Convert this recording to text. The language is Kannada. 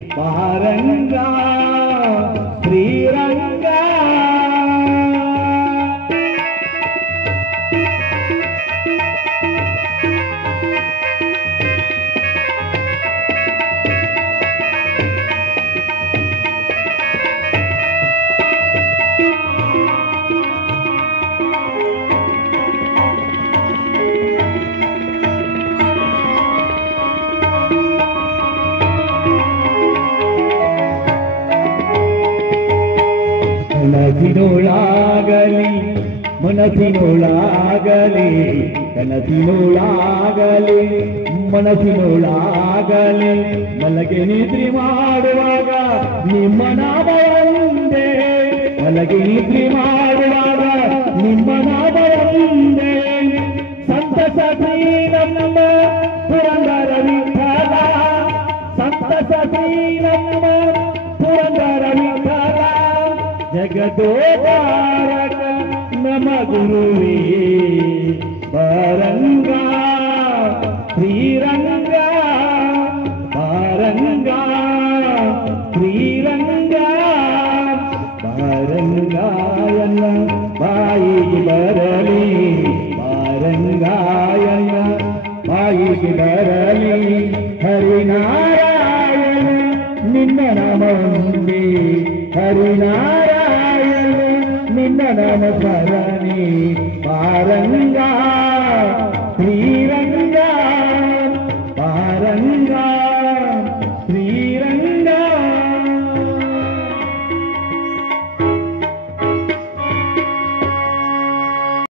ಪಾರಂಗ ಶ್ರೀರಂಗ ಮನಸಿನೊಳಾಗಲಿ ಮನಸಿನೊಳಾಗಲಿ ಕನಸಿನೊಳಾಗಲಿ ಮನಸಿನೊಳಾಗಲಿ ಮಲಗೆ ನಿದ್ರೆ ಮಾಡುವಾಗ ನಿಮ್ಮ ನಾಮ ಒಂದೇ ಮಲಗೆ ನಿದ್ರೆ ಮಾಡುವಾಗ ನಿಮ್ಮ ನಾಮ ಒಂದೇ ಸಂತಸ ನಮ್ಮ ಪುರಂದರ ವಿಠಲ ಸಂತಸ ನಮ್ಮ ಪುರಂದರ ವಿಠಲ ಜಗದೋಧಾರಕ ನಮ ಗುರುವೇ ಪಾರಂಗ ಶ್ರೀರಂಗ ಪಾರಂಗ ಶ್ರೀರಂಗ ಪಾರಂಗಾಯನ ಬಾಯಿಗೆ ಬರಲಿ ಪಾರಂಗಾಯನ ಬಾಯಿಗೆ ಬರಲಿ ಹರಿನಾರಾಯಣ ನಿನ್ನ ನಾಮ ಒಂದೇ ಹರಿನಾರಾಯಣ ನಿನ್ನ ನಾಮ ಸ್ಮರಣೆ ಪಾರಂಗ ಶ್ರೀ